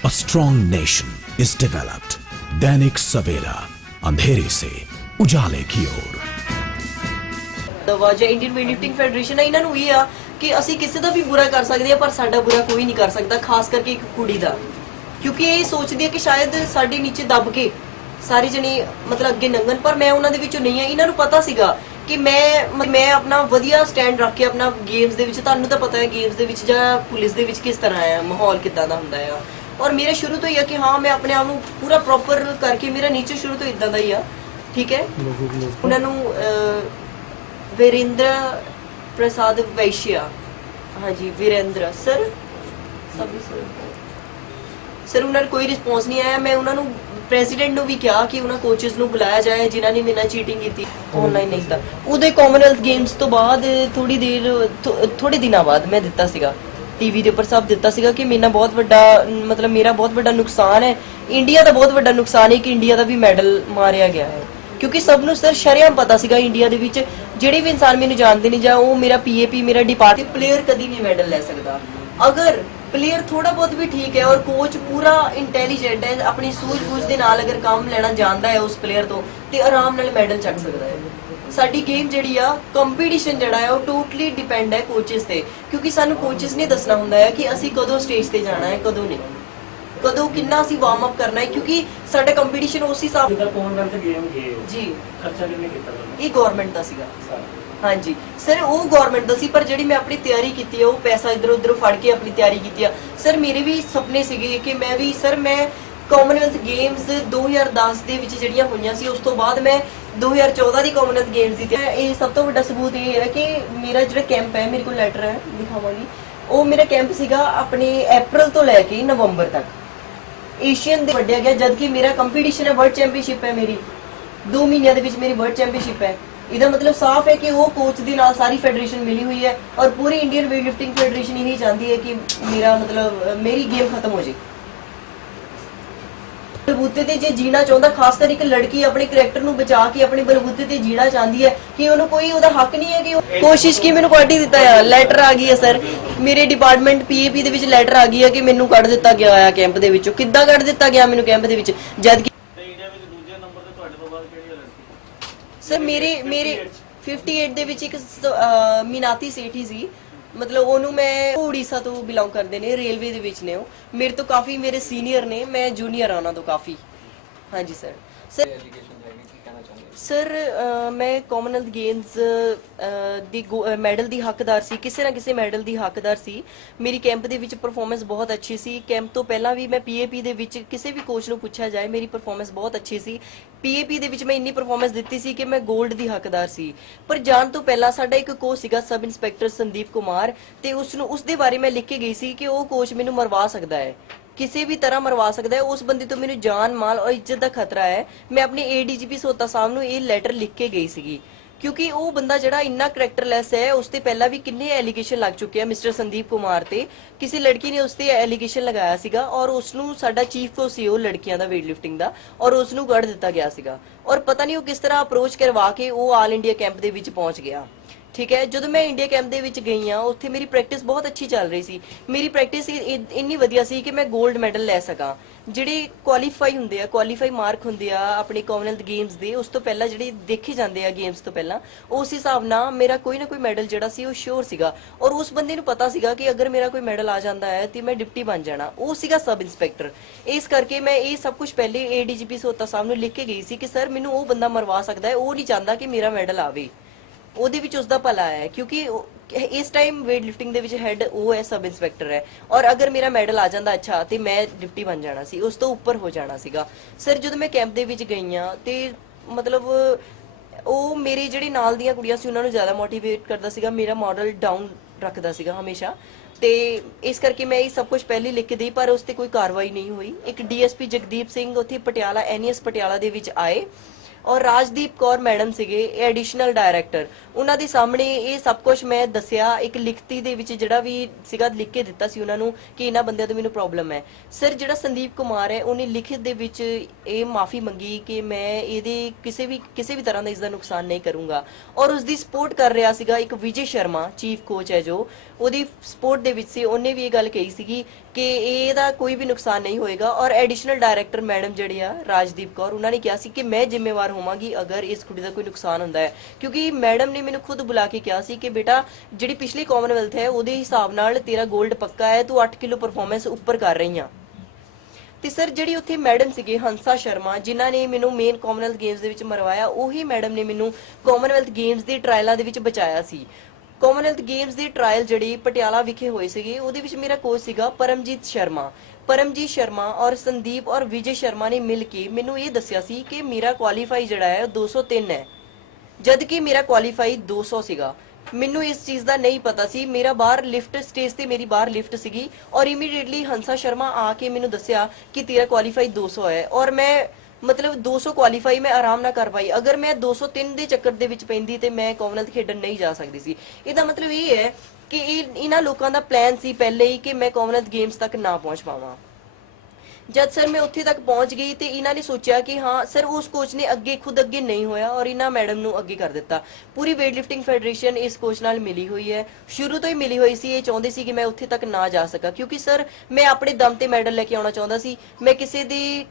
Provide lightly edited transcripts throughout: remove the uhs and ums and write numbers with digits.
A strong nation is developed. Dainik Savera, अंधेरे से उजाले की ओर। दवा इंडियन वेट लिफ्टिंग फेडरेशन है, इन्हां नूं ये आ कि असी किसी दा भी बुरा कर सकते हैं पर साडा बुरा कोई नहीं कर सकता, खास करके एक कुड़ी दा, क्योंकि ये सोचदी है कि शायद साडे नीचे दब के सारे जने मतलब अगे लंघन, पर मैं उन्हां दे विचों नहीं है। इन्हां नूं पता सीगा कि मैं अपना वधिया स्टैंड रख के अपना गेम्स दे विच, तुहानूं तां पता है गेम्स दे विच जां पुलिस दे विच किस तरह है माहौल किदां दा हुंदा है, और मेरा शुरू तो ही है कि हाँ मैं अपने आप नूं पूरा प्रॉपर करके, मेरा नीचे शुरू तो इदां दा ही आ, ठीक है। उन्हां नूं वीरेंद्र प्रसाद वैश्य, हाँ जी वीरेंद्र सर, सर उन्होंने कोई रिस्पॉन्स नहीं आया। मैं उन्होंने प्रेसिडेंट ਨੂੰ ਵੀ ਕਿਹਾ ਕਿ ਉਹਨਾਂ ਕੋਚਸ ਨੂੰ ਬੁਲਾਇਆ ਜਾਏ ਜਿਨ੍ਹਾਂ ਨੇ ਮੇਰੇ ਨਾਲ ਚੀਟਿੰਗ ਕੀਤੀ ਆਨਲਾਈਨ ਨਹੀਂ ਤਾਂ ਉਹਦੇ ਕਾਮਨਵੈਲਥ ਗੇਮਸ ਤੋਂ ਬਾਅਦ ਥੋੜੀ ਦਿਨਾਂ ਬਾਅਦ ਮੈਂ ਦਿੱਤਾ ਸੀਗਾ ਟੀਵੀ ਦੇ ਉੱਪਰ ਸਭ ਦਿੱਤਾ ਸੀਗਾ ਕਿ ਮੇਰਾ ਬਹੁਤ ਵੱਡਾ ਮਤਲਬ ਮੇਰਾ ਬਹੁਤ ਵੱਡਾ ਨੁਕਸਾਨ ਹੈ, ਇੰਡੀਆ ਦਾ ਬਹੁਤ ਵੱਡਾ ਨੁਕਸਾਨ ਹੈ ਕਿ ਇੰਡੀਆ ਦਾ ਵੀ ਮੈਡਲ ਮਾਰਿਆ ਗਿਆ ਹੈ, ਕਿਉਂਕਿ ਸਭ ਨੂੰ ਸਰ ਸ਼ਰਿਆਮ ਪਤਾ ਸੀਗਾ ਇੰਡੀਆ ਦੇ ਵਿੱਚ ਜਿਹੜੇ ਵੀ ਇਨਸਾਨ ਮੈਨੂੰ ਜਾਣਦੇ ਨਹੀਂ ਜਾਂ ਉਹ ਮੇਰਾ ਪੀਏਪੀ ਮੇਰਾ ਡਿਪਾਰਟਮੈਂਟ प्लेयर कभी नहीं मेडल ले सकता। अगर प्लेयर थोड़ा बहुत भी ठीक है और कोच पूरा इंटैलीजेंट है, अपनी सूझबूझ के नाल अगर काम लेना जानता है उस प्लेयर तो आराम नाल मेडल चक सकता है। साडी गेम जिहड़ी आ कंपीटिशन जिहड़ा है वो टोटली डिपेंड है कोचेस ते, क्योंकि सानू कोचेस ने दसना हुंदा है कि असी कदों स्टेज ते जाना है कदों नहीं, कदों कितना असी वार्म अप करना है, क्योंकि साडा कंपीटिशन उस हिसाब जी खर्चा किन्ने कीता ये गवर्नमेंट दा सीगा। हाँ जी सर वो गवर्नमेंट दा सी, पर जिहड़ी मैं अपनी तैयारी की है वो पैसा इधर उधर फड़ के अपनी तैयारी की है। सर मेरे भी सपने सीगे कि मैं भी सर मैं कामनवैल्थ गेम्स 2010 ਦੇ ਵਿੱਚ ਜਿਹੜੀਆਂ ਹੋਈਆਂ ਸੀ, ਉਸ ਤੋਂ ਬਾਅਦ ਮੈਂ 2014 ਦੀ ਕਾਮਨਵੈल्थ गेम्स ਦੀ ਇਹ ਸਭ ਤੋਂ ਵੱਡਾ ਸਬੂਤ ਇਹ ਹੈ ਕਿ ਮੇਰਾ ਜਿਹੜਾ ਕੈਂਪ ਹੈ, ਮੇਰੇ ਕੋਲ ਲੈਟਰ ਹੈ ਦਿਖਾਵਾਂਗੀ, ਉਹ ਮੇਰਾ ਕੈਂਪ ਸੀਗਾ ਆਪਣੇ ਅਪ੍ਰੈਲ ਤੋਂ ਲੈ ਕੇ ਨਵੰਬਰ ਤੱਕ ਏਸ਼ੀਅਨ ਦੇ ਵੱਡਿਆ ਗਿਆ, ਜਦਕਿ ਮੇਰਾ ਕੰਪੀਟੀਸ਼ਨ ਹੈ ਵਰਲਡ ਚੈਂਪੀਅਨशिप ਹੈ, ਮੇਰੀ 2 ਮਹੀਨਿਆਂ ਦੇ ਵਿੱਚ ਮੇਰੀ ਵਰਲਡ ਚੈਂਪੀਅਨशिप ਹੈ। ਇਹਦਾ ਮਤਲਬ ਸਾਫ਼ ਹੈ ਕਿ ਉਹ ਕੋਚ ਦੇ ਨਾਲ ਸਾਰੀ ਫੈਡਰੇਸ਼ਨ ਮਿਲੀ ਹੋਈ ਹੈ ਔਰ ਪੂਰੀ ਇੰਡੀਅਨ ਵੇਟ ਲਿਫਟਿੰਗ ਫੈਡਰੇਸ਼ਨ ਇਹੀ ਚਾਹੁੰਦੀ ਹੈ ਕਿ ਮੇਰਾ ਮਤਲਬ ਮੇਰੀ ਗੇਮ ਖਤਮ ਹੋ ਜਾਏ। ਬਲਬੂਤੇ ਤੇ ਜੇ ਜੀਣਾ ਚਾਹੁੰਦਾ, ਖਾਸ ਕਰ ਇੱਕ ਲੜਕੀ ਆਪਣੇ ਕੈਰੈਕਟਰ ਨੂੰ ਬਚਾ ਕੇ ਆਪਣੇ ਬਲਬੂਤੇ ਤੇ ਜੀਣਾ ਚਾਹੁੰਦੀ ਹੈ ਕਿ ਉਹਨੂੰ ਕੋਈ ਉਹਦਾ ਹੱਕ ਨਹੀਂ ਹੈ ਕਿ ਕੋਸ਼ਿਸ਼ ਕੀ ਮੈਨੂੰ ਕੱਢ ਹੀ ਦਿੱਤਾ ਹੈ। ਲੈਟਰ ਆ ਗਈ ਹੈ ਸਰ ਮੇਰੇ ਡਿਪਾਰਟਮੈਂਟ ਪੀਏਪੀ ਦੇ ਵਿੱਚ ਲੈਟਰ ਆ ਗਈ ਹੈ ਕਿ ਮੈਨੂੰ ਕੱਢ ਦਿੱਤਾ ਗਿਆ ਹੈ ਕੈਂਪ ਦੇ ਵਿੱਚੋਂ। ਕਿੱਦਾਂ ਕੱਢ ਦਿੱਤਾ ਗਿਆ ਮੈਨੂੰ ਕੈਂਪ ਦੇ ਵਿੱਚ, ਜਦ सर मेरे 58 ਦੇ ਵਿੱਚ ਇੱਕ ਮੀਨਾਤੀ ਸੇਠੀ ਸੀ, ਮਤਲਬ ਉਹਨੂੰ ਮੈਂ ਉੜੀਸਾ ਤੋਂ ਬਿਲੋਂਗ ਕਰਦੇ ਨੇ, ਰੇਲਵੇ ਦੇ ਵਿੱਚ ਨੇ ਉਹ, ਮੇਰੇ ਤੋਂ ਕਾਫੀ ਮੇਰੇ ਸੀਨੀਅਰ ਨੇ, ਮੈਂ ਜੂਨੀਅਰ ਆ ਉਹਨਾਂ ਤੋਂ ਕਾਫੀ। ਹਾਂਜੀ ਸਰ ਸਰ ਮੈਂ ਕਾਮਨਵੈਲਥ ਗੇਮਸ ਦੀ ਮੈਡਲ ਦੀ ਹੱਕਦਾਰ ਸੀ, ਕਿਸੇ ਨਾ ਕਿਸੇ ਮੈਡਲ ਦੀ ਹੱਕਦਾਰ ਸੀ। ਮੇਰੀ ਕੈਂਪ ਦੇ ਵਿੱਚ ਪਰਫਾਰਮੈਂਸ ਬਹੁਤ ਅੱਛੀ ਸੀ। ਕੈਂਪ ਤੋਂ ਪਹਿਲਾਂ ਵੀ ਮੈਂ ਪੀਏਪੀ ਦੇ ਵਿੱਚ ਕਿਸੇ ਵੀ ਕੋਚ ਨੂੰ ਪੁੱਛਿਆ ਜਾਏ ਮੇਰੀ ਪਰਫਾਰਮੈਂਸ ਬਹੁਤ ਅੱਛੀ ਸੀ। ਪੀਏਪੀ ਦੇ ਵਿੱਚ ਮੈਂ ਇੰਨੀ ਪਰਫਾਰਮੈਂਸ ਦਿੱਤੀ ਸੀ ਕਿ ਮੈਂ 골ਡ ਦੀ ਹੱਕਦਾਰ ਸੀ। ਪਰ ਜਾਣ ਤੋਂ ਪਹਿਲਾਂ ਸਾਡਾ ਇੱਕ ਕੋਚ ਸੀਗਾ ਸਬ ਇੰਸਪੈਕਟਰ ਸੰਦੀਪ ਕੁਮਾਰ, ਤੇ ਉਸ ਦੇ ਬਾਰੇ ਮੈਂ ਲਿਖ ਕੇ ਗਈ ਸੀ ਕਿ ਉਹ ਕੋਚ ਮੈਨੂੰ ਮਰਵਾ ਸਕਦਾ ਹੈ, ਕਿਸੇ ਵੀ ਤਰ੍ਹਾਂ ਮਰਵਾ ਸਕਦਾ ਹੈ, ਉਸ ਬੰਦੇ ਤੋਂ ਮੈਨੂੰ ਜਾਨ ਮਾਲ ਔਰ ਇੱਜ਼ਤ ਦਾ ਖਤਰਾ ਹੈ। ਮੈਂ ਆਪਣੇ ਏਡੀਜੀਪੀ ਸੋਤਾ ਸਾਹਿਬ ਨੂੰ ਇਹ ਲੈਟਰ ਲਿਖ ਕੇ ਗਈ ਸੀਗੀ, ਕਿਉਂਕਿ ਉਹ ਬੰਦਾ ਜਿਹੜਾ ਇੰਨਾ ਕਰੈਕਟਰਲੈਸ ਹੈ, ਉਸ ਤੇ ਪਹਿਲਾਂ ਵੀ ਕਿੰਨੇ ਐਲੀਗੇਸ਼ਨ ਲੱਗ ਚੁੱਕੇ ਆ ਮਿਸਟਰ ਸੰਦੀਪ ਕੁਮਾਰ ਤੇ। ਕਿਸੇ ਲੜਕੀ ਨੇ ਉਸ ਤੇ ਐਲੀਗੇਸ਼ਨ ਲਗਾਇਆ ਸੀਗਾ ਔਰ ਉਸ ਨੂੰ ਸਾਡਾ ਚੀਫ ਕੋਚ ਸੀ ਉਹ ਲੜਕੀਆਂ ਦਾ ਵੇਟ ਲਿਫਟਿੰਗ ਦਾ, ਔਰ ਉਸ ਨੂੰ ਕੱਢ ਦਿੱਤਾ ਗਿਆ ਸੀਗਾ, ਔਰ ਪਤਾ ਨਹੀਂ ਉਹ ਕਿਸ ਤਰ੍ਹਾਂ ਅਪਰੋਚ ਕਰਵਾ ਕੇ ਉਹ ਆਲ ਇੰਡੀਆ ਕੈਂਪ ਦੇ ਵਿੱਚ ਪਹੁੰਚ ਗਿਆ। ठीक है, ਜਦੋਂ मैं इंडिया कैंप ਦੇ ਵਿੱਚ ਗਈ ਆ ਉੱਥੇ ਮੇਰੀ ਪ੍ਰੈਕਟਿਸ ਬਹੁਤ ਅੱਛੀ ਚੱਲ ਰਹੀ ਸੀ। ਮੇਰੀ ਪ੍ਰੈਕਟਿਸ ਇੰਨੀ ਵਧੀਆ ਸੀ ਕਿ ਮੈਂ 골ਡ ਮੈਡਲ ਲੈ ਸਕਾਂ। ਜਿਹੜੇ ਕੁਆਲੀਫਾਈ ਹੁੰਦੇ ਆ, ਕੁਆਲੀਫਾਈ ਮਾਰਕ ਹੁੰਦੇ ਆ ਆਪਣੇ ਕਾਮਨਵੈਲਥ ਗੇਮਸ ਦੇ, ਉਸ ਤੋਂ ਪਹਿਲਾਂ ਜਿਹੜੇ ਦੇਖੇ ਜਾਂਦੇ ਆ ਗੇਮਸ ਤੋਂ ਪਹਿਲਾਂ, ਉਸ ਹਿਸਾਬ ਨਾਲ ਮੇਰਾ ਕੋਈ ਨਾ ਕੋਈ ਮੈਡਲ ਜਿਹੜਾ ਸੀ ਉਹ ਸ਼ੋਰ ਸੀਗਾ, ਔਰ ਉਸ ਬੰਦੇ ਨੂੰ ਪਤਾ ਸੀਗਾ ਕਿ ਅਗਰ ਮੇਰਾ ਕੋਈ ਮੈਡਲ ਆ ਜਾਂਦਾ ਹੈ ਤੇ ਮੈਂ ਡਿਪਟੀ ਬਣ ਜਾਣਾ। ਉਹ ਸੀਗਾ ਸਬ ਇੰਸਪੈਕਟਰ। ਇਸ ਕਰਕੇ ਮੈਂ ਇਹ ਸਭ ਕੁਝ ਪਹਿਲੇ ਏਡੀਜੀਪੀ ਸੋਤਾ ਸਾਹਿਬ ਨੂੰ ਲਿਖ ਕੇ ਗਈ ਸੀ ਕਿ ਸਰ ਮੈਨੂੰ ਉਹ ਬੰਦਾ ਮਰਵਾ ਸਕਦਾ ਹੈ, ਉਹ ਨਹੀਂ ਚਾਹੁੰਦਾ ਕਿ ਮੇਰਾ ਮੈਡਲ ਆਵੇ, ਉਹਦੇ ਵਿੱਚ ਉਸਦਾ ਭਲਾ ਹੈ, ਕਿਉਂਕਿ ਇਸ ਟਾਈਮ ਵੇਟ ਲਿਫਟਿੰਗ ਦੇ ਵਿੱਚ ਹੈਡ ਉਹ ਹੈ ਸਬ ਇੰਸਪੈਕਟਰ ਹੈ, ਔਰ ਅਗਰ ਮੇਰਾ ਮੈਡਲ ਆ ਜਾਂਦਾ ਅੱਛਾ ਤੇ ਮੈਂ ਡਿਪਟੀ ਬਣ ਜਾਣਾ ਸੀ, ਉਸ ਤੋਂ ਉੱਪਰ ਹੋ ਜਾਣਾ ਸੀਗਾ। ਸਰ ਜਦੋਂ ਮੈਂ ਕੈਂਪ ਦੇ ਵਿੱਚ ਗਈ ਆ ਤੇ ਮਤਲਬ ਉਹ ਮੇਰੇ ਜਿਹੜੇ ਨਾਲ ਦੀਆਂ ਕੁੜੀਆਂ ਸੀ ਉਹਨਾਂ ਨੂੰ ਜ਼ਿਆਦਾ ਮੋਟੀਵੇਟ ਕਰਦਾ ਸੀਗਾ, ਮੇਰਾ ਮਾਡਲ ਡਾਊਨ ਰੱਖਦਾ ਸੀਗਾ ਹਮੇਸ਼ਾ, ਤੇ ਇਸ ਕਰਕੇ ਮੈਂ ਇਹ ਸਭ ਕੁਝ ਪਹਿਲੇ ਲਿਖ ਕੇ ਦੇਈ, ਪਰ ਉਸ ਤੇ ਕੋਈ ਕਾਰਵਾਈ ਨਹੀਂ ਹੋਈ। ਇੱਕ ਡੀਐਸਪੀ ਜਗਦੀਪ ਸਿੰਘ ਉੱਥੇ ਪਟਿਆਲਾ NES ਪਟਿਆਲਾ ਦੇ ਵਿੱਚ ਆਏ ਔਰ ਰਾਜਦੀਪ ਕੌਰ ਮੈਡਮ ਸੀਗੇ ਐਡੀਸ਼ਨਲ ਡਾਇਰੈਕਟਰ। ਉਹਨਾਂ ਦੇ ਸਾਹਮਣੇ ਇਹ ਸਭ ਕੁਝ ਮੈਂ ਦੱਸਿਆ, ਇੱਕ ਲਿਖਤੀ ਦੇ ਵਿੱਚ ਜਿਹੜਾ ਵੀ ਸੀਗਾ ਲਿਖ ਕੇ ਦਿੱਤਾ ਸੀ ਉਹਨਾਂ ਨੂੰ ਕਿ ਇਹਨਾਂ ਬੰਦਿਆਂ ਤੋਂ ਮੈਨੂੰ ਪ੍ਰੋਬਲਮ ਹੈ। ਸਰ ਜਿਹੜਾ ਸੰਦੀਪ ਕੁਮਾਰ ਹੈ ਉਹਨੇ ਲਿਖਤ ਦੇ ਵਿੱਚ ਇਹ ਮਾਫੀ ਮੰਗੀ ਕਿ ਮੈਂ ਇਹਦੇ ਕਿਸੇ ਵੀ ਤਰ੍ਹਾਂ ਦਾ ਇਸ ਦਾ ਨੁਕਸਾਨ ਨਹੀਂ ਕਰੂੰਗਾ, ਔਰ ਉਸ ਦੀ ਸਪੋਰਟ ਕਰ ਰਿਹਾ ਸੀਗਾ ਇੱਕ ਵਿਜੇ ਸ਼ਰਮਾ ਚੀਫ ਕੋਚ ਹੈ ਜੋ ਉਹਦੀ ਸਪੋਰਟ ਦੇ ਵਿੱਚ ਸੀ। ਉਹਨੇ ਵੀ ਇਹ ਗੱਲ ਕਹੀ ਸੀਗੀ ਕਿ ਇਹਦਾ ਕੋਈ ਵੀ ਨੁਕਸਾਨ ਨਹੀਂ ਹੋਏਗਾ, ਔਰ ਐਡੀਸ਼ਨਲ ਡਾਇਰੈਕਟਰ ਮੈਡਮ ਜਿਹੜੀ ਆ ਰਾਜਦੀਪ ਕੌਰ ਉਹਨਾਂ ਨੇ ਕਿਹਾ ਸੀ ਕਿ ਮੈਂ ਜ਼ਿੰਮੇਵਾਰ ਹੋਵਾਂਗੀ ਅਗਰ ਇਸ ਕੁੜੀ ਦਾ ਕੋਈ ਨੁਕਸਾਨ ਹੁੰਦਾ ਹੈ, ਕਿਉਂਕਿ ਮੈਡਮ ਨੇ ਮੈਨੂੰ ਖੁਦ ਬੁਲਾ ਕੇ ਕਿਹਾ ਸੀ ਕਿ ਬੇਟਾ ਜਿਹੜੀ ਪਿਛਲੀ ਕਾਮਨਵੈਲਥ ਹੈ ਉਹਦੇ ਹਿਸਾਬ ਨਾਲ ਤੇਰਾ 골ਡ ਪੱਕਾ ਹੈ, ਤੂੰ 8 ਕਿਲੋ ਪਰਫਾਰਮੈਂਸ ਉੱਪਰ ਕਰ ਰਹੀ ਆ। ਤੇ ਸਰ ਜਿਹੜੀ ਉੱਥੇ ਮੈਡਮ ਸੀਗੇ ਹੰਸਾ ਸ਼ਰਮਾ ਜਿਨ੍ਹਾਂ ਨੇ ਮੈਨੂੰ ਮੇਨ ਕਾਮਨਵੈਲਥ ਗੇਮਸ ਦੇ ਵਿੱਚ ਮਰਵਾਇਆ, ਉਹੀ ਮੈਡਮ ਨੇ ਮੈਨੂੰ ਕਾਮਨਵੈਲਥ ਗੇਮਸ ਦੇ ਟ੍ਰਾਇਲਾਂ ਦੇ ਵਿੱਚ ਬਚਾਇਆ ਸੀ। ਕਾਮਨਵੈਲਥ ਗੇਮਸ ਦੀ ਟ੍ਰਾਇਲ ਜਿਹੜੀ ਪਟਿਆਲਾ ਵਿਖੇ ਹੋਏ ਸੀਗੇ ਉਹਦੇ ਵਿੱਚ ਮੇਰਾ ਕੋਚ ਸੀਗਾ ਪਰਮਜੀਤ ਸ਼ਰਮਾ ਔਰ ਸੰਦੀਪ ਔਰ ਵਿਜੇ ਸ਼ਰਮਾ ਨੇ ਮਿਲ ਕੇ ਮੈਨੂੰ ਇਹ ਦੱਸਿਆ ਸੀ ਕਿ ਮੇਰਾ ਕੁਆਲੀਫਾਈ ਜਿਹੜਾ ਹੈ 203 ਹੈ, ਜਦ ਕਿ ਮੇਰਾ ਕੁਆਲੀਫਾਈ 200 ਸੀਗਾ। ਮੈਨੂੰ ਇਸ ਚੀਜ਼ ਦਾ ਨਹੀਂ ਪਤਾ ਸੀ। ਮੇਰਾ ਬਾਹਰ ਲਿਫਟ ਸਟੇਜ ਤੇ ਮੇਰੀ ਬਾਹਰ ਲਿਫਟ ਸੀਗੀ ਔਰ ਇਮੀਡੀਏਟਲੀ ਹੰਸਾ ਸ਼ਰਮਾ ਆ ਕੇ ਮੈਨੂੰ ਦੱਸਿਆ ਕਿ ਤੇਰਾ ਕੁਆਲੀਫਾਈ 200 ਹੈ, ਔਰ ਮੈਂ ਮਤਲਬ 200 ਕੁਆਲੀਫਾਈ ਮੈਂ ਆਰਾਮ ਨਾਲ ਕਰ ਪਾਈ। ਅਗਰ ਮੈਂ 203 ਦੇ ਚੱਕਰ ਦੇ ਵਿੱਚ ਪੈਂਦੀ ਤੇ ਮੈਂ ਕਾਮਨਵੈਲਥ ਖੇਡਣ ਨਹੀਂ ਜਾ ਸਕਦੀ ਸੀ। ਇਹਦਾ ਮਤਲਬ ਇਹ ਹੈ ਕਿ ਇਹਨਾਂ ਲੋਕਾਂ ਦਾ ਪਲਾਨ ਸੀ ਪਹਿਲੇ ਹੀ ਕਿ ਮੈਂ ਕਾਮਨਵੈਲਥ ਗੇਮਸ ਤੱਕ ਨਾ ਪਹੁੰਚ ਪਾਵਾਂ। ਜਦ ਸਰ ਮੈਂ ਉੱਥੇ ਤੱਕ ਪਹੁੰਚ ਗਈ ਤੇ ਇਹਨਾਂ ਨੇ ਸੋਚਿਆ ਕਿ ਹਾਂ ਸਰ ਉਸ ਕੋਚ ਨੇ ਖੁਦ ਅੱਗੇ ਨਹੀਂ ਹੋਇਆ ਔਰ ਇਹਨਾਂ ਮੈਡਮ ਨੂੰ ਅੱਗੇ ਕਰ ਦਿੱਤਾ। ਪੂਰੀ ਵੇਟ ਲਿਫਟਿੰਗ ਫੈਡਰੇਸ਼ਨ ਇਸ ਕੋਚ ਨਾਲ ਮਿਲੀ ਹੋਈ ਹੈ, ਸ਼ੁਰੂ ਤੋਂ ਹੀ ਮਿਲੀ ਹੋਈ ਸੀ। ਇਹ ਚਾਹੁੰਦੇ ਸੀ ਕਿ ਮੈਂ ਉੱਥੇ ਤੱਕ ਨਾ ਜਾ ਸਕਾਂ, ਕਿਉਂਕਿ ਸਰ ਮੈਂ ਆਪਣੇ ਦਮ ਤੇ ਮੈਡਲ ਲੈ ਕੇ ਆਉਣਾ ਚਾਹੁੰਦਾ ਸੀ। ਮੈਂ ਕਿਸੇ ਦੇ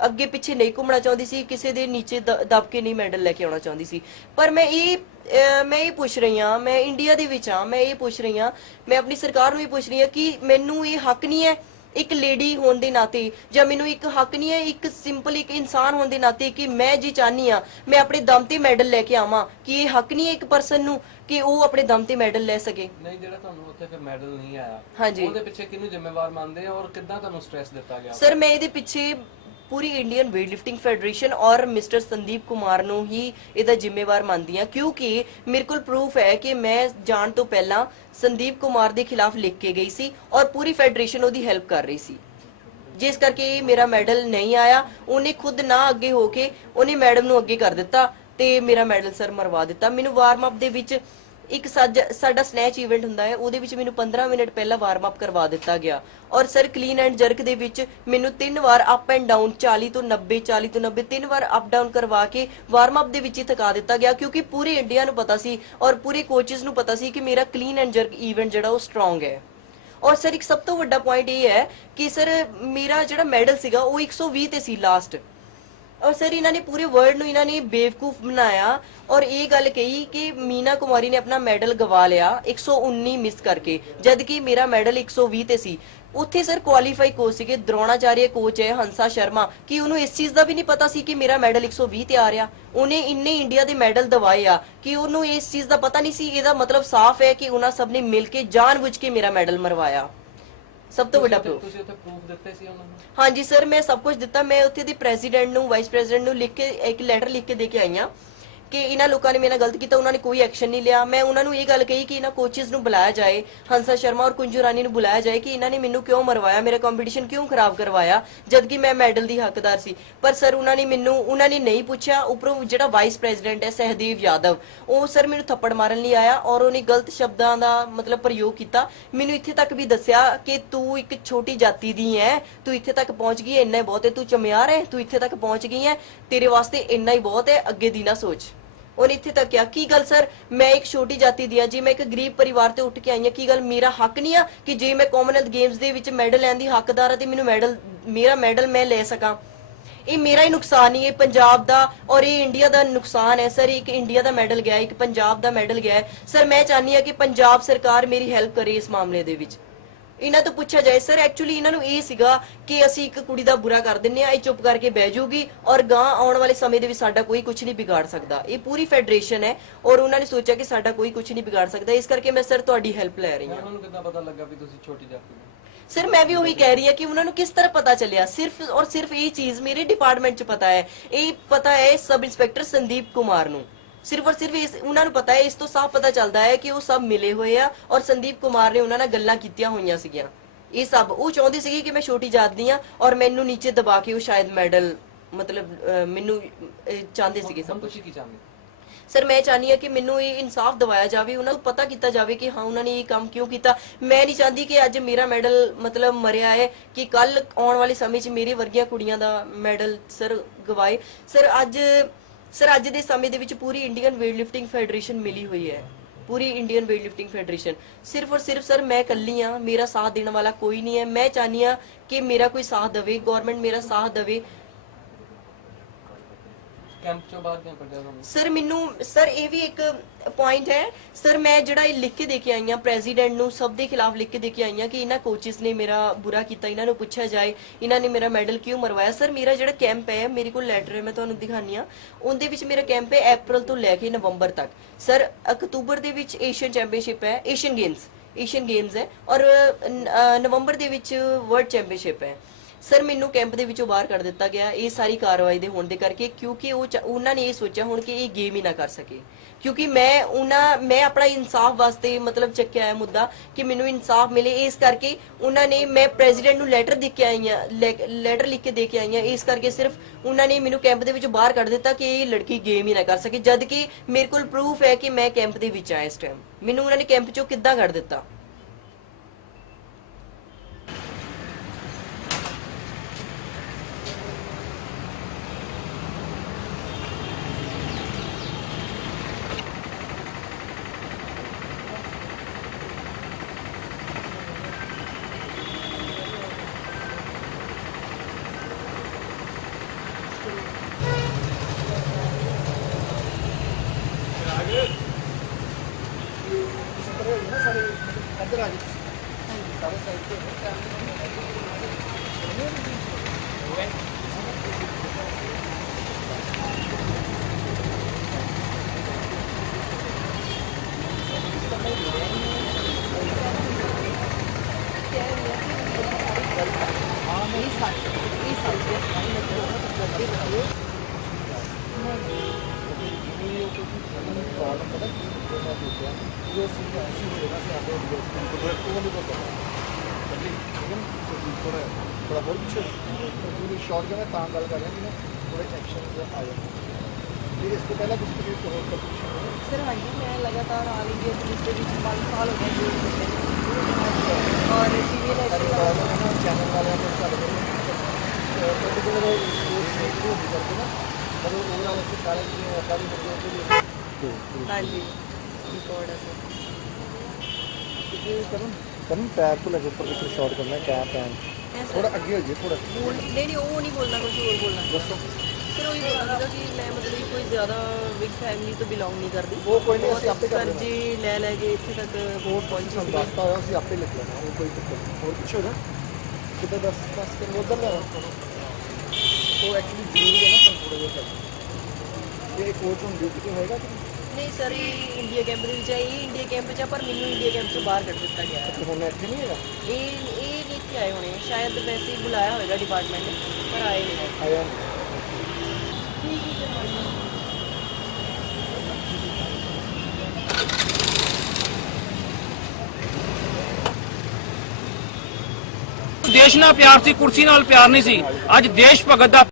ਅੱਗੇ ਪਿੱਛੇ ਨਹੀਂ ਘੁੰਮਣਾ ਚਾਹੁੰਦੀ ਸੀ, ਕਿਸੇ ਦੇ ਨੀਚੇ ਦਬ ਕੇ ਨਹੀਂ ਮੈਡਲ ਲੈ ਕੇ ਆਉਣਾ ਚਾਹੁੰਦੀ ਸੀ। ਪਰ ਮੈਂ ਇਹ ਪੁੱਛ ਰਹੀ ਹਾਂ, ਮੈਂ ਇੰਡੀਆ ਦੇ ਵਿੱਚ ਹਾਂ, ਮੈਂ ਇਹ ਪੁੱਛ ਰਹੀ ਹਾਂ, ਮੈਂ ਆਪਣੀ ਸਰਕਾਰ ਨੂੰ ਇਹ ਪੁੱਛ ਰਹੀ ਹਾਂ ਕਿ ਮੈਨੂੰ ਇਹ ਹੱਕ ਨਹੀਂ ਹੈ ਇੱਕ ਲੇਡੀ ਹੋਣ ਦੇ ਨਾਤੇ, ਜਾਂ ਮੈਨੂੰ ਇੱਕ ਹੱਕ ਨਹੀਂ ਹੈ ਇੱਕ ਸਿੰਪਲ ਇੱਕ ਇਨਸਾਨ ਹੋਣ ਦੇ ਨਾਤੇ ਕਿ ਮੈਂ ਜੀ ਚਾਹਨੀ ਆ ਮੈਂ ਆਪਣੇ ਦਮ ਤੇ ਮੈਡਲ ਲੈ ਕੇ ਆਵਾਂ, ਕਿ ਇਹ ਹੱਕ ਨਹੀਂ ਹੈ ਇੱਕ ਪਰਸਨ ਨੂੰ ਕਿ ਉਹ ਆਪਣੇ ਦਮ ਤੇ ਮੈਡਲ ਲੈ ਸਕੇ। ਨਹੀਂ, ਜਿਹੜਾ ਤੁਹਾਨੂੰ ਉੱਥੇ ਫਿਰ ਮੈਡਲ ਨਹੀਂ ਆਇਆ ਹਾਂਜੀ, ਉਹਦੇ ਪਿੱਛੇ ਕਿਹਨੂੰ ਜ਼ਿੰਮੇਵਾਰ ਮੰਨਦੇ ਆ ਔਰ ਕਿੱਦਾਂ ਤੁਹਾਨੂੰ ਸਟ੍ਰੈਸ ਦਿੱਤਾ ਗਿਆ? ਸਰ ਮੈਂ ਇਹਦੇ ਪਿੱਛੇ पूरी इंडियन वेट लिफ्टिंग फेडरेशन और मिस्टर संदीप कुमार ਨੂੰ ਹੀ ਇਹਦਾ ਜ਼ਿੰਮੇਵਾਰ ਮੰਨਦੀ ਹਾਂ, ਕਿਉਂਕਿ ਮੇਰੇ ਕੋਲ ਪ੍ਰੂਫ ਹੈ ਕਿ ਮੈਂ ਜਾਣ ਤੋਂ ਪਹਿਲਾਂ ਸੰਦੀਪ ਕੁਮਾਰ ਦੇ ਖਿਲਾਫ ਲਿਖ ਕੇ ਗਈ ਸੀ ਔਰ ਪੂਰੀ ਫੈਡਰੇਸ਼ਨ ਉਹਦੀ ਹੈਲਪ ਕਰ ਰਹੀ ਸੀ, ਜਿਸ ਕਰਕੇ ਮੇਰਾ ਮੈਡਲ ਨਹੀਂ ਆਇਆ। ਉਹਨੇ ਖੁਦ ਨਾ ਅੱਗੇ ਹੋ ਕੇ ਉਹਨੇ ਮੈਡਮ ਨੂੰ ਅੱਗੇ ਕਰ ਦਿੱਤਾ ਤੇ ਮੇਰਾ ਮੈਡਲ ਸਰ ਮਰਵਾ ਦਿੱਤਾ। ਮੈਨੂੰ ਵਾਰਮ ਅਪ ਦੇ ਵਿੱਚ ਇੱਕ ਸਾਡਾ ਸਨੈਚ ਇਵੈਂਟ ਹੁੰਦਾ ਹੈ, ਉਹਦੇ ਵਿੱਚ ਮੈਨੂੰ 15 ਮਿੰਟ ਪਹਿਲਾਂ ਵਾਰਮ ਅਪ ਕਰਵਾ ਦਿੱਤਾ ਗਿਆ ਔਰ ਸਰ ਕਲੀਨ ਐਂਡ ਜਰਕ ਦੇ ਵਿੱਚ ਮੈਨੂੰ 3 ਵਾਰ ਅਪ ਐਂਡ ਡਾਊਨ 40 ਤੋਂ 90 3 ਵਾਰ ਅਪ ਡਾਊਨ ਕਰਵਾ ਕੇ ਵਾਰਮ ਅਪ ਦੇ ਵਿੱਚ ਹੀ ਥਕਾ ਦਿੱਤਾ ਗਿਆ, ਕਿਉਂਕਿ ਪੂਰੇ ਇੰਡੀਆ ਨੂੰ ਪਤਾ ਸੀ ਔਰ ਪੂਰੇ ਕੋਚਸ ਨੂੰ ਪਤਾ ਸੀ ਕਿ ਮੇਰਾ ਕਲੀਨ ਐਂਡ ਜਰਕ ਇਵੈਂਟ ਜਿਹੜਾ ਉਹ ਸਟਰੋਂਗ ਹੈ। ਔਰ ਸਰ ਇੱਕ ਸਭ ਤੋਂ ਵੱਡਾ ਪੁਆਇੰਟ ਇਹ ਹੈ ਕਿ ਸਰ ਮੇਰਾ ਜਿਹੜਾ ਮੈਡਲ ਸੀਗਾ ਉਹ 120 ਤੇ ਸੀ ਲਾਸਟ, और सर इन्होंने पूरे वर्ल्ड ਨੂੰ ਇਹਨਾਂ ਨੇ ਬੇਵਕੂਫ ਬਣਾਇਆ ਔਰ ਇਹ ਗੱਲ ਕਹੀ ਕਿ ਮੀਨਾ ਕੁਮਾਰੀ ਨੇ ਆਪਣਾ ਮੈਡਲ ਗਵਾ ਲਿਆ 119 ਮਿਸ ਕਰਕੇ, ਜਦ ਕਿ ਮੇਰਾ ਮੈਡਲ 120 ਤੇ ਸੀ। ਉੱਥੇ ਸਰ ਕੁਆਲੀਫਾਈ ਕੋਚ ਸੀਗੇ ਦਰੋਣਾਚਾਰੀਆ ਕੋਚ ਹੈ ਹੰਸਾ ਸ਼ਰਮਾ, ਕਿ ਉਹਨੂੰ ਇਸ ਚੀਜ਼ ਦਾ ਵੀ ਨਹੀਂ ਪਤਾ ਸੀ ਕਿ ਮੇਰਾ ਮੈਡਲ 120 ਤੇ ਆ ਰਿਹਾ। ਉਹਨੇ ਇੰਨੇ ਇੰਡੀਆ ਦੇ ਮੈਡਲ ਦਵਾਏ ਆ ਕਿ ਉਹਨੂੰ ਇਸ ਚੀਜ਼ ਦਾ ਪਤਾ ਨਹੀਂ ਸੀ। ਇਹਦਾ ਮਤਲਬ ਸਾਫ਼ ਹੈ ਕਿ ਉਹਨਾਂ ਸਭ ਨੇ ਮਿਲ ਕੇ ਜਾਣਬੁੱਝ ਕੇ ਮੇਰਾ ਮੈਡਲ ਮਰਵਾਇਆ। ਸਭ ਤੋਂ ਵੱਡਾ ਪ੍ਰੂਫ ਤੁਸੀਂ ਉੱਥੇ ਪ੍ਰੂਫ ਦਿੱਤੇ ਸੀ ਉਹਨਾਂ ਨੂੰ? ਹਾਂਜੀ ਸਰ, ਮੈਂ ਸਭ ਕੁਝ ਦਿੱਤਾ। ਮੈਂ ਉੱਥੇ ਦੇ ਪ੍ਰੈਜ਼ੀਡੈਂਟ ਨੂੰ ਵਾਈਸ ਪ੍ਰੈਜ਼ੀਡੈਂਟ ਨੂੰ ਲਿਖ ਕੇ ਇੱਕ ਲੈਟਰ ਲਿਖ ਕੇ ਦੇ ਕੇ ਆਈ ਹਾਂ ਕਿ ਇਹਨਾਂ ਲੋਕਾਂ ਨੇ ਮੇਰੇ ਨਾਲ ਗਲਤ ਕੀਤਾ, ਉਹਨਾਂ ਨੇ ਕੋਈ ਐਕਸ਼ਨ ਨਹੀਂ ਲਿਆ। ਮੈਂ ਉਹਨਾਂ ਨੂੰ ਇਹ ਗੱਲ ਕਹੀ ਕਿ ਇਹਨਾਂ ਕੋਚਿਸ ਨੂੰ ਬੁਲਾਇਆ ਜਾਏ, ਹੰਸਾ ਸ਼ਰਮਾ ਔਰ ਕੁੰਜੂ ਰਾਣੀ ਨੂੰ ਬੁਲਾਇਆ ਜਾਏ ਕਿ ਇਹਨਾਂ ਨੇ ਮੈਨੂੰ ਕਿਉਂ ਮਰਵਾਇਆ, ਮੇਰਾ ਕੰਪੀਟੀਸ਼ਨ ਕਿਉਂ ਖਰਾਬ ਕਰਵਾਇਆ, ਜਦ ਕਿ ਮੈਂ ਮੈਡਲ ਦੀ ਹੱਕਦਾਰ ਸੀ। ਪਰ ਸਰ ਉਹਨਾਂ ਨੇ ਨਹੀਂ ਪੁੱਛਿਆ। ਉੱਪਰੋਂ ਜਿਹੜਾ ਵਾਈਸ ਪ੍ਰੈਜ਼ੀਡੈਂਟ ਹੈ ਸਹਿਦੇਵ ਯਾਦਵ, ਉਹ ਸਰ ਮੈਨੂੰ ਥੱਪੜ ਮਾਰਨ ਲਈ ਆਇਆ ਔਰ ਉਹਨੇ ਗਲਤ ਸ਼ਬਦਾਂ ਦਾ ਮਤਲਬ ਪ੍ਰਯੋਗ ਕੀਤਾ। ਮੈਨੂੰ ਇੱਥੇ ਤੱਕ ਵੀ ਦੱਸਿਆ ਕਿ ਤੂੰ ਇੱਕ ਛੋਟੀ ਜਾਤੀ ਦੀ ਹੈ, ਤੂੰ ਇੱਥੇ ਤੱਕ ਪਹੁੰਚ ਗਈ ਹੈ, ਇੰਨਾ ਹੀ ਬਹੁਤ ਹੈ, ਤੂੰ ਚਮਿਆਰ ਹੈ, ਤੂੰ ਇੱਥੇ ਤੱਕ ਪਹੁੰਚ ਗਈ ਹੈ, ਤੇਰੇ ਵਾਸਤੇ ਇੰਨਾ ਹੀ ਬਹੁਤ ਹੈ, ਅੱਗੇ ਦੀ ਨਾ ਸੋਚ। और इत्थे तक क्या की गल सर, मैं एक छोटी जाति दी जी, मैं एक गरीब परिवार ते उठ के आई हां, की गल मेरा हक नहीं आ कि जे मैं कॉमनवेल्थ गेम्स दे विच मैडल लैण दी हकदार है ते मैनूं मेरा मैडल मैं ले सकां? ये मेरा ही नुकसान ही है पंजाब दा और ये इंडिया दा नुकसान है सर। एक इंडिया दा मैडल गया, एक पंजाब दा मैडल गया है सर। मैं चाहनी हां कि पंजाब सरकार मेरी हेल्प करे इस मामले दे विच। ਇਹਨਾਂ ਤੋਂ ਪੁੱਛਿਆ ਜਾਏ ਸਰ, ਐਕਚੁਅਲੀ ਇਹਨਾਂ ਨੂੰ ਇਹ ਸੀਗਾ ਕਿ ਅਸੀਂ ਇੱਕ ਕੁੜੀ ਦਾ ਬੁਰਾ ਕਰ ਦਿੰਨੇ ਆ, ਇਹ ਚੁੱਪ ਕਰਕੇ ਬਹਿ ਜਾਊਗੀ ਔਰ ਗਾਂ ਆਉਣ ਵਾਲੇ ਸਮੇਂ ਦੇ ਵਿੱਚ ਸਾਡਾ ਕੋਈ ਕੁਝ ਨਹੀਂ ਵਿਗਾੜ ਸਕਦਾ। ਇਹ ਪੂਰੀ ਫੈਡਰੇਸ਼ਨ ਹੈ ਔਰ ਉਹਨਾਂ ਨੇ ਸੋਚਿਆ ਕਿ ਸਾਡਾ ਕੋਈ ਕੁਝ ਨਹੀਂ ਵਿਗਾੜ ਸਕਦਾ, ਇਸ ਕਰਕੇ ਮੈਂ ਸਰ ਤੁਹਾਡੀ ਹੈਲਪ ਲੈ ਰਹੀ ਹਾਂ। ਉਹਨਾਂ ਨੂੰ ਕਿੱਦਾਂ ਪਤਾ ਲੱਗਾ ਵੀ ਤੁਸੀਂ ਛੋਟੀ ਜਾਤੀ ਹੋ? ਸਰ ਮੈਂ ਵੀ ਉਹੀ ਕਹਿ ਰਹੀ ਹਾਂ ਕਿ ਉਹਨਾਂ ਨੂੰ ਕਿਸ ਤਰ੍ਹਾਂ ਪਤਾ ਚੱਲਿਆ। ਸਿਰਫ ਔਰ ਸਿਰਫ ਇਹ ਚੀਜ਼ ਮੇਰੇ ਡਿਪਾਰਟਮੈਂਟ 'ਚ ਪਤਾ ਹੈ, ਇਹ ਪਤਾ ਹੈ ਸਬ ਇੰਸਪੈਕਟਰ ਸੰਦੀਪ ਕੁਮਾਰ ਨੂੰ, ਸਿਰਫ ਔਰ ਸਿਰਫ ਉਹਨਾਂ ਨੂੰ ਪਤਾ ਹੈ। ਇਸ ਤੋਂ ਸਾਫ਼ ਪਤਾ ਚੱਲਦਾ ਹੈ ਕਿ ਉਹ ਸਭ ਮਿਲੇ ਹੋਏ ਆ ਔਰ ਸੰਦੀਪ ਕੁਮਾਰ ਨੇ ਉਹਨਾਂ ਨਾਲ ਗੱਲਾਂ ਕੀਤੀਆਂ ਹੋਈਆਂ ਸੀਗੀਆਂ। ਇਹ ਸਭ ਉਹ ਚਾਹੁੰਦੀ ਸੀਗੀ ਕਿ ਮੈਂ ਛੋਟੀ ਜਾਤ ਦੀ ਆ ਔਰ ਮੈਨੂੰ ਨੀਚੇ ਦਬਾ ਕੇ ਉਹ ਸ਼ਾਇਦ ਮੈਡਲ ਮਤਲਬ ਮੈਨੂੰ ਚਾਹੁੰਦੇ ਸੀਗੇ ਹੁਣ ਸਭ ਕੁਝ। ਤੁਸੀਂ ਕੀ ਚਾਹੁੰਦੇ? ਸਰ ਮੈਂ ਚਾਹਨੀ ਆ ਕਿ ਮੈਨੂੰ ਇਹ ਇਨਸਾਫ ਦਿਵਾਇਆ ਜਾਵੇ, ਉਹਨਾਂ ਨੂੰ ਪਤਾ ਕੀਤਾ ਜਾਵੇ ਕਿ ਹਾਂ ਉਹਨਾਂ ਨੇ ਇਹ ਕੰਮ ਕਿਉਂ ਕੀਤਾ। ਮੈਂ ਨਹੀਂ ਚਾਹੁੰਦੀ ਕਿ ਅੱਜ ਮੇਰਾ ਮੈਡਲ ਮਤਲਬ ਮਰਿਆ ਹੈ ਕਿ ਕੱਲ ਆਉਣ ਵਾਲੇ ਸਮੇਂ 'ਚ ਮੇਰੇ ਵਰਗੀਆਂ ਕੁੜੀਆਂ ਦਾ ਮੈਡਲ ਸਰ ਗਵਾਏ। ਸਰ ਅੱਜ ਦੇ ਸਮੇਂ ਦੇ ਵਿੱਚ ਪੂਰੀ ਇੰਡੀਅਨ ਵੇਟ ਲਿਫਟਿੰਗ ਫੈਡਰੇਸ਼ਨ ਮਿਲੀ ਹੋਈ ਹੈ, ਪੂਰੀ ਇੰਡੀਅਨ ਵੇਟ ਲਿਫਟਿੰਗ ਫੈਡਰੇਸ਼ਨ। ਸਿਰਫ ਔਰ ਸਿਰਫ ਸਰ ਮੈਂ ਇਕੱਲੀ ਆ, ਮੇਰਾ ਸਾਥ ਦੇਣ ਵਾਲਾ ਕੋਈ ਨਹੀਂ ਹੈ। ਮੈਂ ਚਾਹਨੀ ਆ ਕਿ ਮੇਰਾ ਕੋਈ ਸਾਥ ਦੇਵੇ, ਗਵਰਨਮੈਂਟ ਮੇਰਾ ਸਾਥ ਦੇਵੇ। ਕੈਂਪ ਚੋਂ ਬਾਹਰ ਕਿਉਂ ਕੱਢਿਆ ਤੁਹਾਨੂੰ? ਸਰ ਮੈਨੂੰ ਸਰ ਇਹ ਵੀ ਇੱਕ ਪੁਆਇੰਟ ਹੈ ਸਰ, ਮੈਂ ਜਿਹੜਾ ਇਹ ਲਿਖ ਕੇ ਦੇ ਕੇ ਆਈ ਹਾਂ ਪ੍ਰੈਜ਼ੀਡੈਂਟ ਨੂੰ, ਸਭ ਦੇ ਖਿਲਾਫ ਲਿਖ ਕੇ ਦੇ ਕੇ ਆਈ ਹਾਂ ਕਿ ਇਹਨਾਂ ਕੋਚਿਸ ਨੇ ਮੇਰਾ ਬੁਰਾ ਕੀਤਾ, ਇਹਨਾਂ ਨੂੰ ਪੁੱਛਿਆ ਜਾਏ ਇਹਨਾਂ ਨੇ ਮੇਰਾ ਮੈਡਲ ਕਿਉਂ ਮਰਵਾਇਆ। ਸਰ ਮੇਰਾ ਜਿਹੜਾ ਕੈਂਪ ਹੈ, ਮੇਰੇ ਕੋਲ ਲੈਟਰ ਹੈ, ਮੈਂ ਤੁਹਾਨੂੰ ਦਿਖਾਨੀ ਆ। ਉਹਦੇ ਵਿੱਚ ਮੇਰਾ ਕੈਂਪ ਹੈ ਅਪ੍ਰੈਲ ਤੋਂ ਲੈ ਕੇ ਨਵੰਬਰ ਤੱਕ। ਸਰ ਅਕਤੂਬਰ ਦੇ ਵਿੱਚ ਏਸ਼ੀਅਨ ਚੈਂਪੀਅਨਸ਼ਿਪ ਹੈ, ਏਸ਼ੀਅਨ ਗੇਮਸ ਹੈ, ਔਰ ਨਵੰਬਰ ਦੇ ਵਿੱਚ ਵਰਲਡ ਚੈਂਪੀਅਨਸ਼ਿਪ ਹੈ। ਸਰ ਮੈਨੂੰ ਕੈਂਪ ਦੇ ਵਿੱਚੋਂ ਬਾਹਰ ਕੱਢ ਦਿੱਤਾ ਗਿਆ ਇਹ ਸਾਰੀ ਕਾਰਵਾਈ ਦੇ ਹੋਣ ਦੇ ਕਰਕੇ, ਕਿਉਂਕਿ ਉਹਨਾਂ ਨੇ ਇਹ ਸੋਚਿਆ ਹੁਣ ਕਿ ਇਹ ਗੇਮ ਹੀ ਨਾ ਕਰ ਸਕੇ। ਕਿਉਂਕਿ ਮੈਂ ਆਪਣਾ ਇਨਸਾਫ ਵਾਸਤੇ ਮਤਲਬ ਚੱਕਿਆ ਹੈ ਮੁੱਦਾ ਕਿ ਮੈਨੂੰ ਇਨਸਾਫ ਮਿਲੇ। ਇਸ ਕਰਕੇ ਉਹਨਾਂ ਨੇ, ਮੈਂ ਪ੍ਰੈਜ਼ੀਡੈਂਟ ਨੂੰ ਲੈਟਰ ਲਿਖ ਕੇ ਦੇ ਕੇ ਆਈ ਹਾਂ। ਇਸ ਕਰਕੇ ਸਿਰਫ ਉਹਨਾਂ ਨੇ ਮੈਨੂੰ ਕੈਂਪ ਦੇ ਵਿੱਚੋਂ ਬਾਹਰ ਕੱਢ ਦਿੱਤਾ ਕਿ ਇਹ ਲੜਕੀ ਗੇਮ ਹੀ ਨਾ ਕਰ ਸਕੇ, ਜਦ ਕਿ ਮੇਰੇ ਕੋਲ ਪ੍ਰੂਫ ਹੈ ਕਿ ਮੈਂ ਕੈਂਪ ਦੇ ਵਿੱਚ ਆਇਆ ਇਸ ਟਾਈਮ। ਮੈਨੂੰ ਉਹਨਾਂ ਨੇ ਕੈਂਪ ਚੋਂ ਕਿੱਦਾਂ ਕੱਢ ਦਿੱਤਾ। थोड़ा बहुत पूरी शॉर्ट जो है ਤਾਂ ਗੱਲ ਕਰ ਰਹੇ ਕਿ ਥੋੜੇ ਐਕਸ਼ਨ ਆ ਜਾਣ। ਫਿਰ ਇਸ ਤੋਂ ਪਹਿਲਾਂ ਕੁਝ ਤਕਲੀਫ ਹੋਰ ਕੰਪੀਟੀਸ਼ਨ ਹੋਇਆ? ਸਰ ਹਾਂਜੀ, ਮੈਂ ਲਗਾਤਾਰ ਆਲ ਇੰਡੀਆ ਪੁਲਿਸ ਦੇ ਵਿੱਚ 5 ਸਾਲ ਹੋ ਗਏ ਜੋੜ ਦਿੱਤੇ ਔਰ ਸੀਨੀਅਰ ਨੈਸ਼ਨਲ ਚੈਨਲ ਵਾਲਿਆਂ ਦੇ ਸਾਰੇ ਪਰਟੀਕੂਲਰ ਸਪੋਰਟਸ ਦੇ ਸ਼ੁਰੂ ਹੋ ਕਰਦੇ ਨਾ, ਮਤਲਬ ਓਵਰਆਲ ਅਸੀਂ ਸਾਰੇ ਸਾਰੀ ਮੁੱਦੇ ਹਾਂਜੀ ਰਿਕਾਰਡ ਹੈ ਸਰ। ਕਰਨ ਪੈਰ ਤੋਂ ਲੈ ਕੇ ਉੱਪਰ ਕਿਤੇ ਸ਼ਾਟ ਕਰਨਾ, ਕੈਪ ਐਂਡ ਥੋੜਾ ਅੱਗੇ ਹੋ ਜਾਈਏ ਥੋੜਾ। ਨਹੀਂ ਉਹ ਨਹੀਂ ਬੋਲਣਾ, ਕੁਝ ਹੋਰ ਬੋਲਣਾ। ਦੱਸੋ। ਸਰ ਉਹੀ ਬੋਲਣਾ ਸੀਗਾ ਕਿ ਮੈਂ ਮਤਲਬ ਕੋਈ ਜ਼ਿਆਦਾ ਬਿਗ ਫੈਮਿਲੀ ਤੋਂ ਬਿਲੋਂਗ ਨਹੀਂ ਕਰਦੀ। ਉਹ ਕੋਈ ਨਹੀਂ, ਅਸੀਂ ਆਪੇ ਕਰ ਲੈਣਾ। ਕਰਜ਼ੇ ਲੈ ਕੇ ਇੱਥੇ ਤੱਕ ਉਹ ਪਹੁੰਚੀ ਸਾਨੂੰ ਸੀ। ਦੱਸਤਾ ਹੋਇਆ, ਅਸੀਂ ਆਪੇ ਲਿਖ ਲੈਣਾ, ਉਹ ਕੋਈ ਦਿੱਕਤ ਨਹੀਂ। ਹੋਰ ਕੁਛ ਹੋਣਾ ਕਿਤੇ ਦੱਸ ਕੇ ਉਧਰ ਲੈ ਉਹ ਐਕਚੁਅਲੀ ਜ਼ਰੂਰੀ ਹੈ ਨਾ ਸਾਨੂੰ ਥੋੜਾ ਜਿਹਾ ਕਰਨਾ। ਇਹ ਕੋਚ ਹੁਣ ਡਿਊਟੀ ਤੇ ਹੋਏਗਾ ਕਿ ਨਹੀਂ ਸਰ, ਇਹ ਇੰਡੀਆ ਕੈਂਪ ਦੇ ਵਿੱਚ ਹੈ, ਇਹ ਇੰਡੀਆ ਕੈਂਪ 'ਚ ਆ, ਪਰ ਮੈਨੂੰ ਇੰਡੀਆ ਕੈਂਪ 'ਚੋਂ ਬਾਹਰ ਕੱਢ ਦਿੱਤਾ ਗਿਆ ਹੈ। ਹੁਣ ਇੱਥੇ ਨਹੀਂ ਹੈਗਾ? ਇਹ ਲਿਖ ਕੇ ਆਏ ਹੋਣੇ, ਸ਼ਾਇਦ ਵੈਸੇ ਹੀ ਬੁਲਾਇਆ ਹੋਵੇਗਾ ਡਿਪਾਰਟਮੈਂਟ ਨੇ, ਪਰ ਆਏ ਨਹੀਂ। ਆਇਆ ਦੇਸ਼ ਨਾਲ ਪਿਆਰ ਸੀ, ਕੁਰਸੀ ਨਾਲ ਪਿਆਰ ਨਹੀਂ ਸੀ। ਅੱਜ ਦੇਸ਼ ਭਗਤ ਦਾ